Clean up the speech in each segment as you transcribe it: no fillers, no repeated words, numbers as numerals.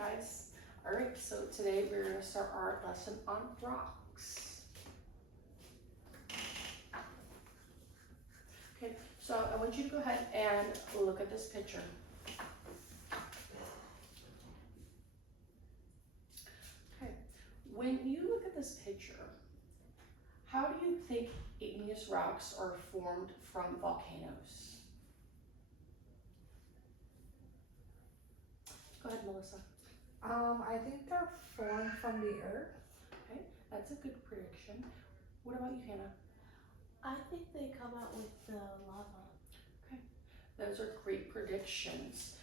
guys. All right, so today we're going to start our lesson on rocks. Okay, so I want you to go ahead and look at this picture. Okay, when you look at this picture, how do you think igneous rocks are formed from volcanoes? Go ahead, Melissa. I think they're formed from the earth. Okay, that's a good prediction. What about you, Hannah? I think they come out with the lava. Okay, those are great predictions.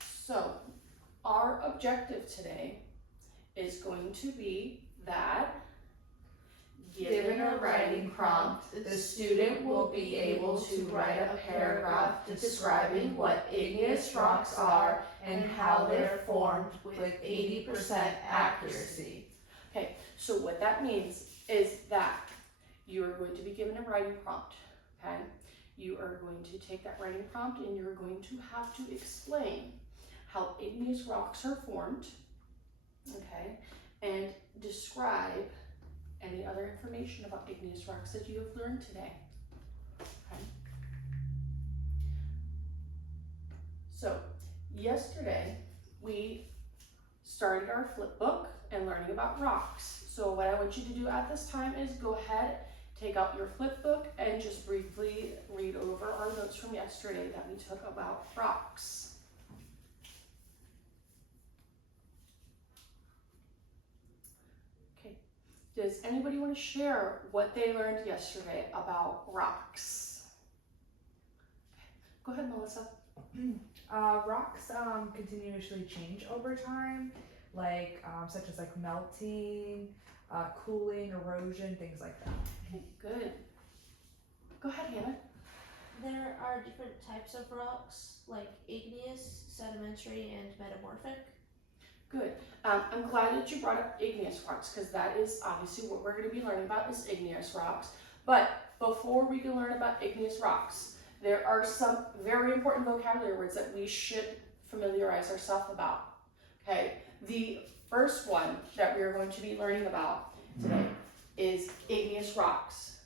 So our objective today is going to be that given a writing prompt, the student will be able to write a paragraph describing what igneous rocks are and how they're formed with 80% accuracy. Okay, so what that means is that you are going to be given a writing prompt, okay? You are going to take that writing prompt and you're going to have to explain how igneous rocks are formed, okay? And describe any other information about igneous rocks that you have learned today, okay? So, yesterday we started our flip book and learning about rocks. So what I want you to do at this time is go ahead, take out your flip book and just briefly read over our notes from yesterday that we took about rocks. Okay, does anybody want to share what they learned yesterday about rocks? Okay. Go ahead, Melissa. Rocks continuously change over time, like such as like melting, cooling, erosion, things like that. Okay, good. Go ahead, Hannah. There are different types of rocks, like igneous, sedimentary, and metamorphic. Good. I'm glad that you brought up igneous rocks because that is obviously what we're going to be learning about is igneous rocks. But before we can learn about igneous rocks, there are some very important vocabulary words that we should familiarize ourselves about. Okay, the first one that we are going to be learning about today is igneous rocks.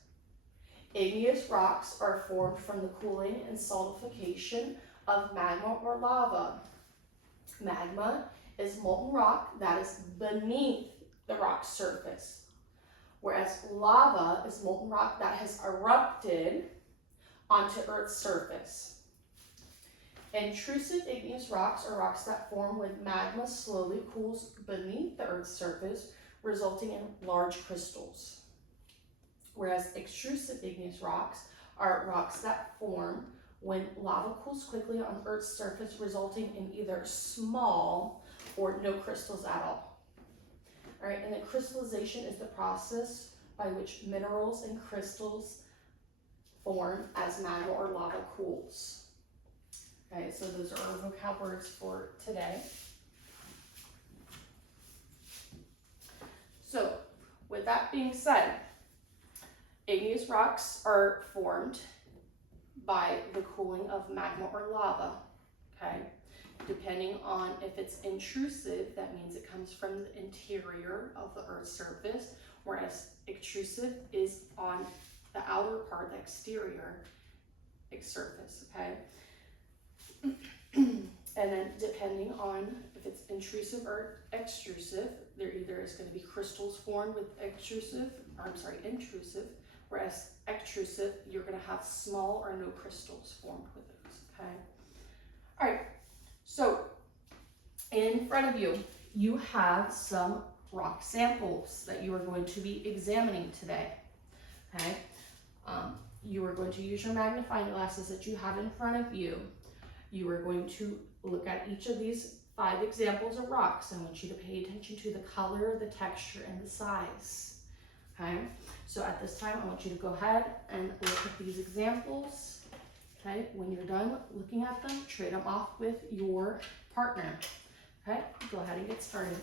Igneous rocks are formed from the cooling and solidification of magma or lava. Magma is molten rock that is beneath the rock's surface, whereas lava is molten rock that has erupted onto Earth's surface. Intrusive igneous rocks are rocks that form when magma slowly cools beneath the Earth's surface, resulting in large crystals. Whereas extrusive igneous rocks are rocks that form when lava cools quickly on Earth's surface, resulting in either small or no crystals at all. All right, and then crystallization is the process by which minerals and crystals form as magma or lava cools. Okay, so those are our vocab words for today. So, with that being said, igneous rocks are formed by the cooling of magma or lava, okay? Depending on if it's intrusive, that means it comes from the interior of the Earth's surface, whereas extrusive is on the outer part, the exterior surface, okay? And then depending on if it's intrusive or extrusive, there either is going to be crystals formed with intrusive, whereas extrusive, you're going to have small or no crystals formed with those, okay? All right, so in front of you, you have some rock samples that you are going to be examining today, okay? You are going to use your magnifying glasses that you have in front of you. You are going to look at each of these 5 examples of rocks. I want you to pay attention to the color, the texture, and the size, okay? So at this time, I want you to go ahead and look at these examples, okay? When you're done looking at them, trade them off with your partner, okay? Go ahead and get started.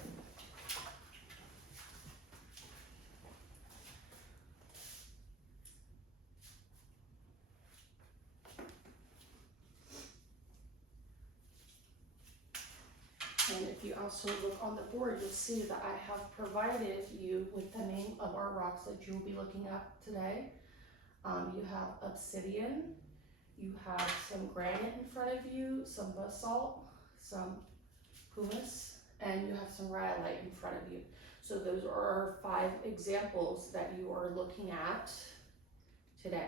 And if you also look on the board, you'll see that I have provided you with the name of our rocks that you will be looking at today. You have obsidian, you have some granite in front of you, some basalt, some pumice, and you have some rhyolite in front of you. So those are our 5 examples that you are looking at today.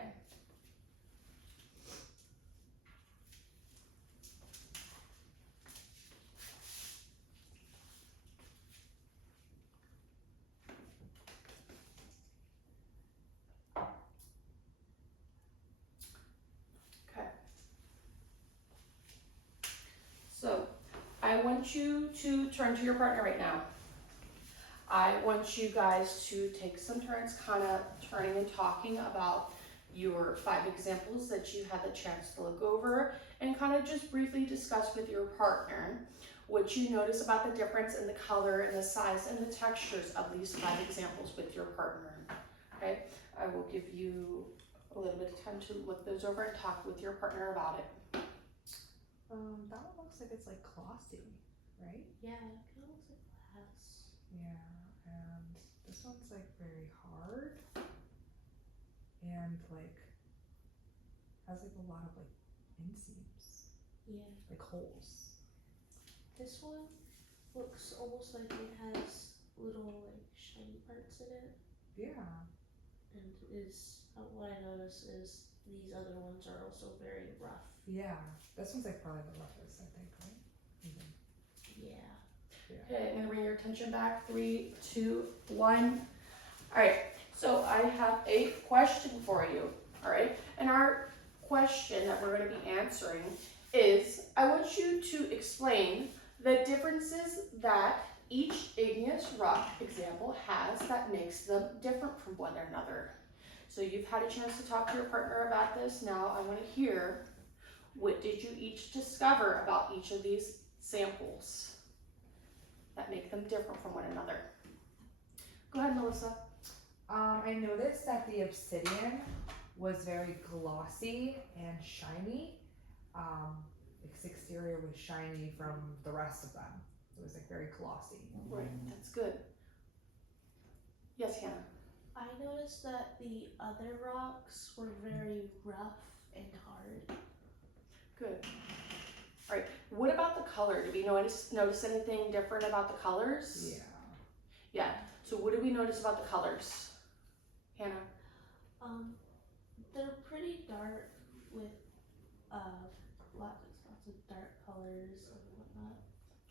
Okay. So I want you to turn to your partner right now. I want you guys to take some turns kind of turning and talking about your 5 examples that you had the chance to look over, and kind of just briefly discuss with your partner what you notice about the difference in the color and the size and the textures of these 5 examples with your partner. Okay, I will give you a little bit of time to look those over and talk with your partner about it. That one looks like it's like glossy, right? Yeah, it kind of looks like glass. Yeah, and this one's like very hard and like has like a lot of like inseams, Yeah. like holes. This one looks almost like it has little like shiny parts in it, Yeah. and what I notice is these other ones are also very rough. Yeah, this one's like probably the roughest, I think, right? Even. Yeah. Okay, I'm gonna bring your attention back. 3, 2, 1. All right, so I have a question for you. All right, and our question that we're gonna be answering is, I want you to explain the differences that each igneous rock example has that makes them different from one another. So you've had a chance to talk to your partner about this. Now I want to hear, what did you each discover about each of these samples that make them different from one another? Go ahead, Melissa. I noticed that the obsidian was very glossy and shiny. Its exterior was shiny from the rest of them. It was like very glossy. Right, that's good. Yes, Hannah. I noticed that the other rocks were very rough and hard. Good. All right. What about the color? Did we notice anything different about the colors? Yeah. Yeah. So what did we notice about the colors, Hannah? They're pretty dark with lots of dark colors and whatnot.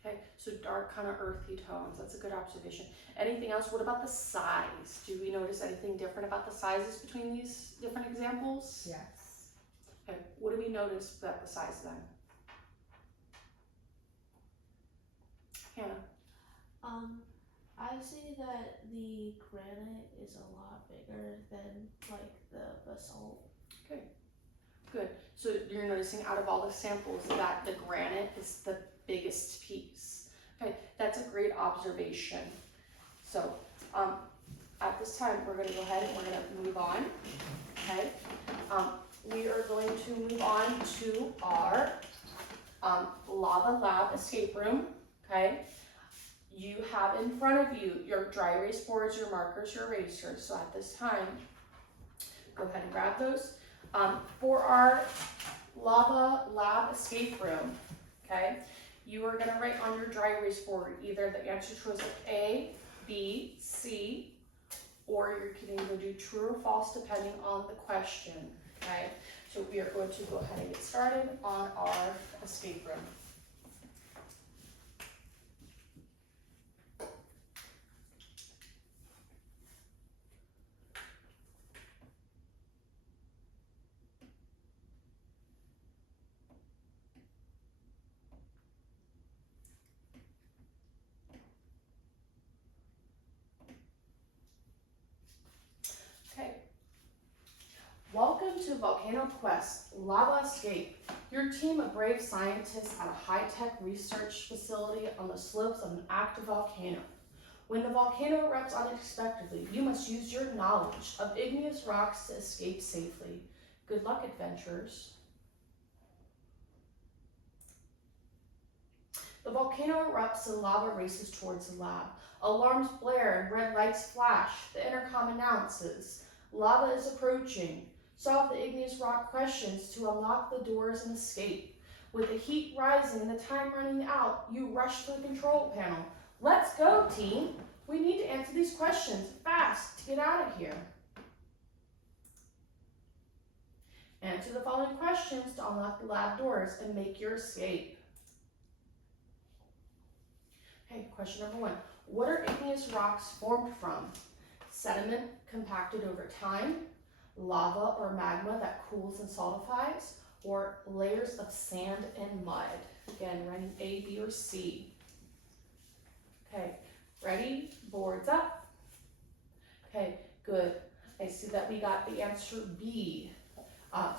Okay. So dark, kind of earthy tones. That's a good observation. Anything else? What about the size? Do we notice anything different about the sizes between these different examples? Yes. Okay. What do we notice about the size then? Hannah. I see that the granite is a lot bigger than like the basalt. Good. So you're noticing out of all the samples that the granite is the biggest piece. Okay, that's a great observation. So at this time, we're going to go ahead and we're going to move on. Okay, we are going to move on to our lava lab escape room. Okay, you have in front of you your dry erase boards, your markers, your erasers. So at this time, go ahead and grab those. For our lava lab escape room, okay, you are going to write on your dry erase board either the answer choice of A, B, C, or you can either do true or false depending on the question, okay? So we are going to go ahead and get started on our escape room. Okay. Welcome to Volcano Quest Lava Escape, your team of brave scientists at a high-tech research facility on the slopes of an active volcano. When the volcano erupts unexpectedly, you must use your knowledge of igneous rocks to escape safely. Good luck, adventurers. The volcano erupts and lava races towards the lab. Alarms blare and red lights flash. The intercom announces, lava is approaching. Solve the igneous rock questions to unlock the doors and escape. With the heat rising and the time running out, you rush to the control panel. Let's go, team. We need to answer these questions fast to get out of here. Answer the following questions to unlock the lab doors and make your escape. Okay, question number 1. What are igneous rocks formed from? Sediment compacted over time, lava or magma that cools and solidifies, or layers of sand and mud? Again, running A, B, or C. Okay, ready? Boards up. Okay, good. I see that we got the answer B.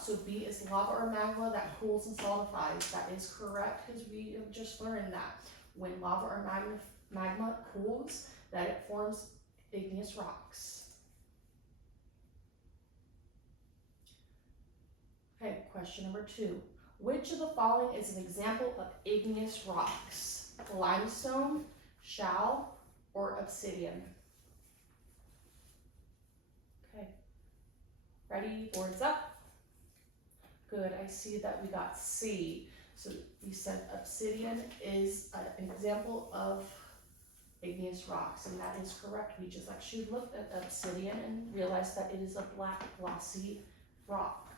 So B is lava or magma that cools and solidifies. That is correct because we have just learned that when lava or magma cools, that it forms igneous rocks. Okay, question number 2. Which of the following is an example of igneous rocks? Limestone, shale, or obsidian? Okay, ready, boards up. Good, I see that we got C. So you said obsidian is an example of igneous rocks, and that is correct. We just actually looked at obsidian and realized that it is a black glossy rock.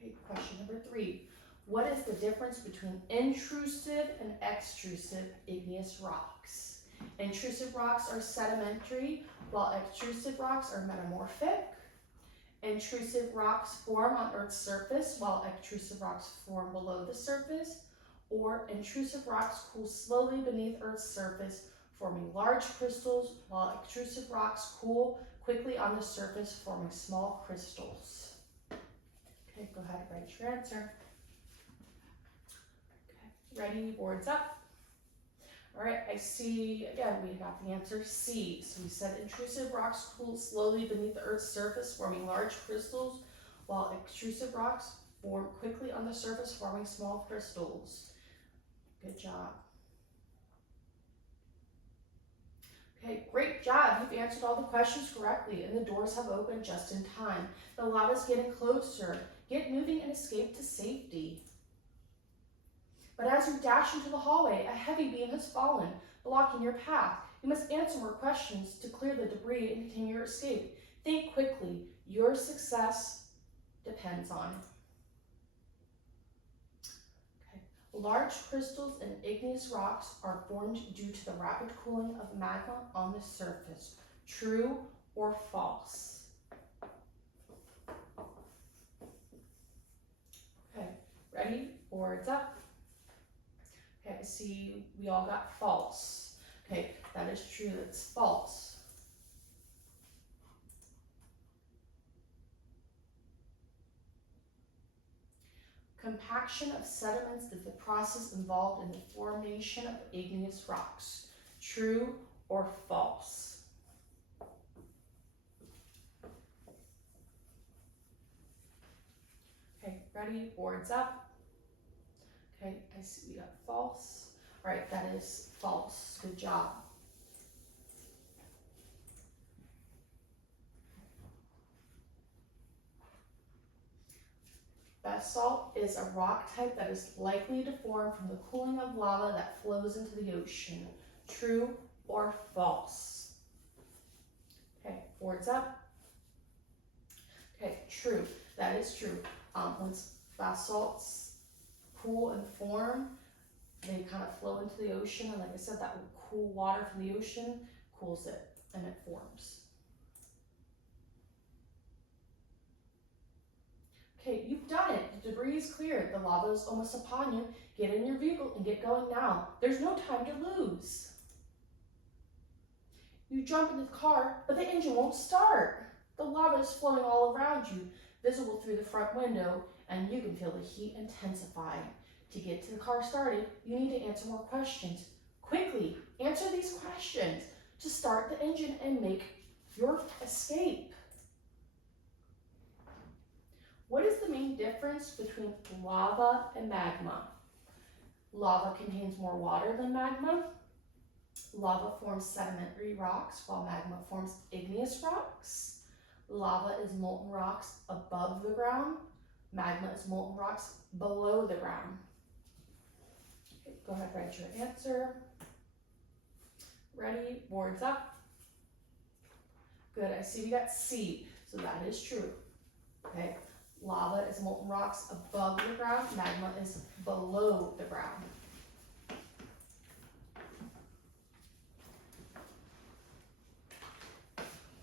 Okay, question number 3. What is the difference between intrusive and extrusive igneous rocks? Intrusive rocks are sedimentary, while extrusive rocks are metamorphic. Intrusive rocks form on Earth's surface, while extrusive rocks form below the surface. Or intrusive rocks cool slowly beneath Earth's surface, forming large crystals, while extrusive rocks cool quickly on the surface, forming small crystals. Okay, go ahead and write your answer. Okay, ready, boards up. All right, I see, again, we got the answer C. So we said intrusive rocks cool slowly beneath the Earth's surface, forming large crystals, while extrusive rocks form quickly on the surface, forming small crystals. Good job. Okay, great job. You've answered all the questions correctly, and the doors have opened just in time. The lava's getting closer. Get moving and escape to safety. But as you dash into the hallway, a heavy beam has fallen, blocking your path. You must answer more questions to clear the debris and continue your escape. Think quickly. Your success depends on it. Okay. Large crystals and igneous rocks are formed due to the rapid cooling of magma on the surface. True or false? Okay, ready? Boards up. Okay, I see we all got false. Okay, that is true, it's false. Compaction of sediments is the process involved in the formation of igneous rocks. True or false? Okay, ready? Boards up. Okay, I see we got false. All right, that is false. Good job. Basalt is a rock type that is likely to form from the cooling of lava that flows into the ocean. True or false? Okay, boards up. Okay, true. That is true. Once basalts cool and form, they kind of flow into the ocean, and like I said, that cool water from the ocean cools it and it forms. Okay, you've done it. The debris is cleared. The lava is almost upon you. Get in your vehicle and get going now. There's no time to lose. You jump into the car, but the engine won't start. The lava is flowing all around you, visible through the front window, and you can feel the heat intensify. To get to the car started, you need to answer more questions. Quickly, answer these questions to start the engine and make your escape. What is the main difference between lava and magma? Lava contains more water than magma. Lava forms sedimentary rocks while magma forms igneous rocks. Lava is molten rocks above the ground. Magma is molten rocks below the ground. Okay, go ahead, write your answer. Ready? Boards up. Good, I see we got C, so that is true. Okay, lava is molten rocks above the ground. Magma is below the ground.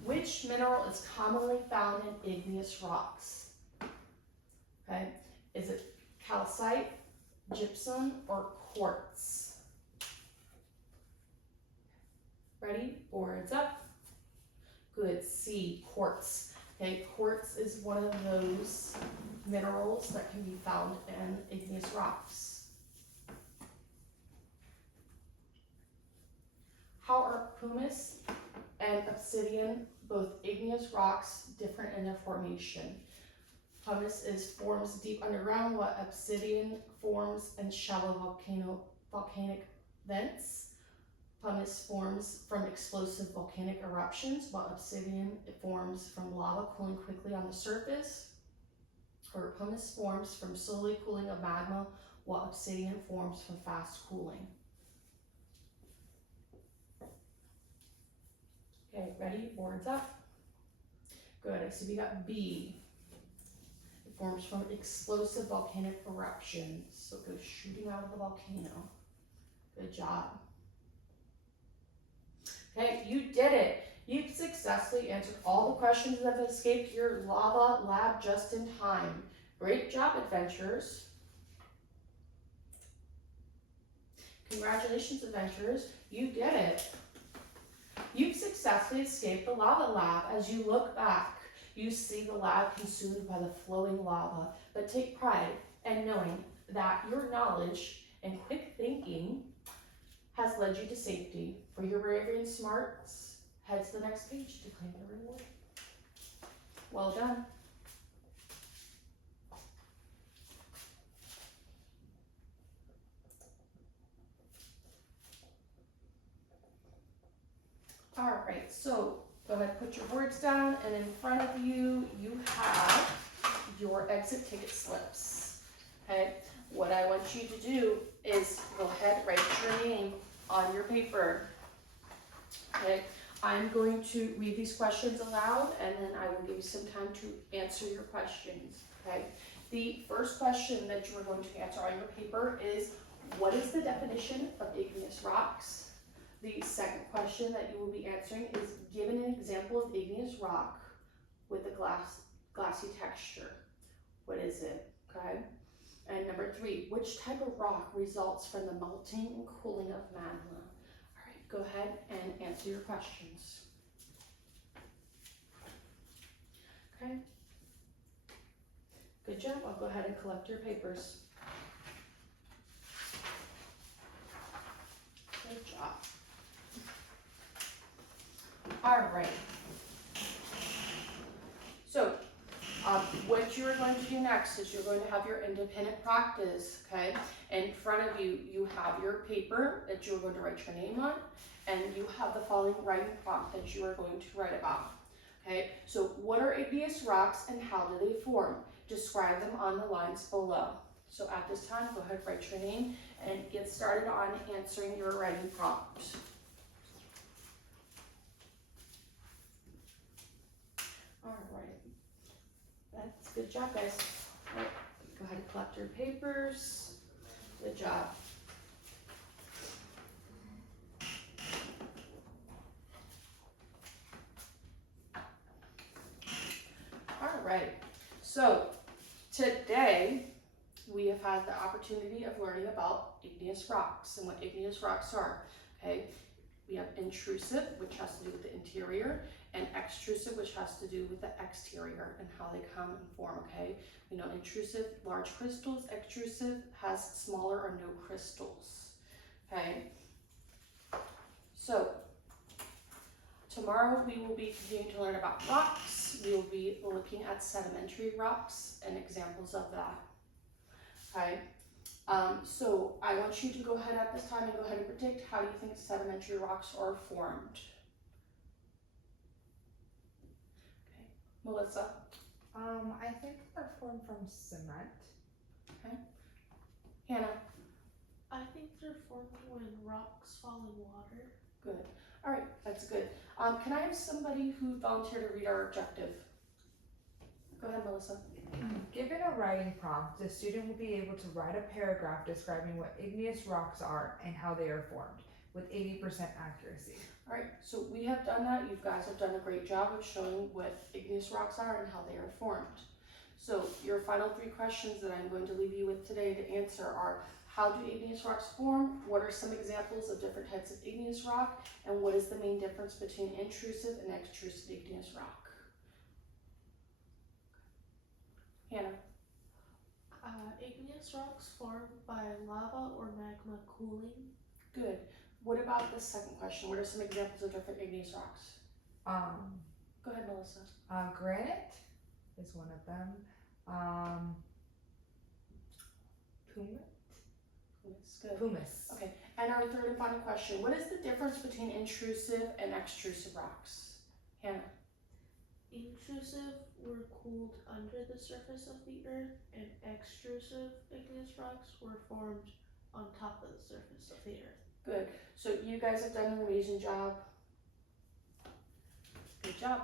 Which mineral is commonly found in igneous rocks? Okay, is it calcite, gypsum, or quartz? Ready? Boards up. Good, C, quartz. Okay, quartz is one of those minerals that can be found in igneous rocks. How are pumice and obsidian, both igneous rocks, different in their formation? Pumice forms deep underground, while obsidian forms in shallow volcanic vents. Pumice forms from explosive volcanic eruptions, while obsidian forms from lava cooling quickly on the surface. Or pumice forms from slowly cooling of magma, while obsidian forms from fast cooling. Okay, ready? Boards up. Good, I see we got B. It forms from explosive volcanic eruptions, so it goes shooting out of the volcano. Good job. Okay, you did it. You've successfully answered all the questions that have escaped your lava lab just in time. Great job, adventurers. Congratulations, adventurers. You did it. You've successfully escaped the lava lab. As you look back, you see the lab consumed by the flowing lava, but take pride in knowing that your knowledge and quick thinking has led you to safety. For your bravery and smarts, head to the next page to claim the reward. Well done. All right, so go ahead and put your words down, and in front of you, you have your exit ticket slips. Okay, what I want you to do is go ahead, write your name on your paper. Okay, I'm going to read these questions aloud, and then I will give you some time to answer your questions. Okay, the first question that you are going to answer on your paper is, what is the definition of igneous rocks? The second question that you will be answering is, given an example of igneous rock with a glassy texture. What is it? Okay. And number 3, which type of rock results from the melting and cooling of magma? All right, go ahead and answer your questions. Okay. Good job. I'll go ahead and collect your papers. Good job. All right. So, what you are going to do next is you're going to have your independent practice, okay? In front of you, you have your paper that you're going to write your name on, and you have the following writing prompt that you are going to write about, okay? So, what are igneous rocks and how do they form? Describe them on the lines below. So, at this time, go ahead, write your name, and get started on answering your writing prompt. All right. That's good job, guys. All right, go ahead and collect your papers. Good job. All right, so today we have had the opportunity of learning about igneous rocks and what igneous rocks are, okay? We have intrusive, which has to do with the interior, and extrusive, which has to do with the exterior and how they come and form, okay? We know intrusive, large crystals. Extrusive has smaller or no crystals, okay? So, tomorrow we will be continuing to learn about rocks. We will be looking at sedimentary rocks and examples of that. Okay, so I want you to go ahead at this time and go ahead and predict how do you think sedimentary rocks are formed. Okay, Melissa. I think they're formed from cement. Hannah. I think they're formed when rocks fall in water. Good. All right, that's good. Can I have somebody who volunteered to read our objective? Go ahead, Melissa. Given a writing prompt, the student will be able to write a paragraph describing what igneous rocks are and how they are formed with 80% accuracy. All right, so we have done that. You guys have done a great job of showing what igneous rocks are and how they are formed. So your final 3 questions that I'm going to leave you with today to answer are: how do igneous rocks form? What are some examples of different types of igneous rock? And what is the main difference between intrusive and extrusive igneous rock? Hannah. Igneous rocks formed by lava or magma cooling. Good. What about the second question? What are some examples of different igneous rocks? Go ahead, Melissa. Granite is one of them. Good. Pumice. Okay, and our third and final question: what is the difference between intrusive and extrusive rocks? Hannah. Intrusive were cooled under the surface of the earth, and extrusive igneous rocks were formed on top of the surface of the earth. Good. So you guys have done an amazing job. Good job.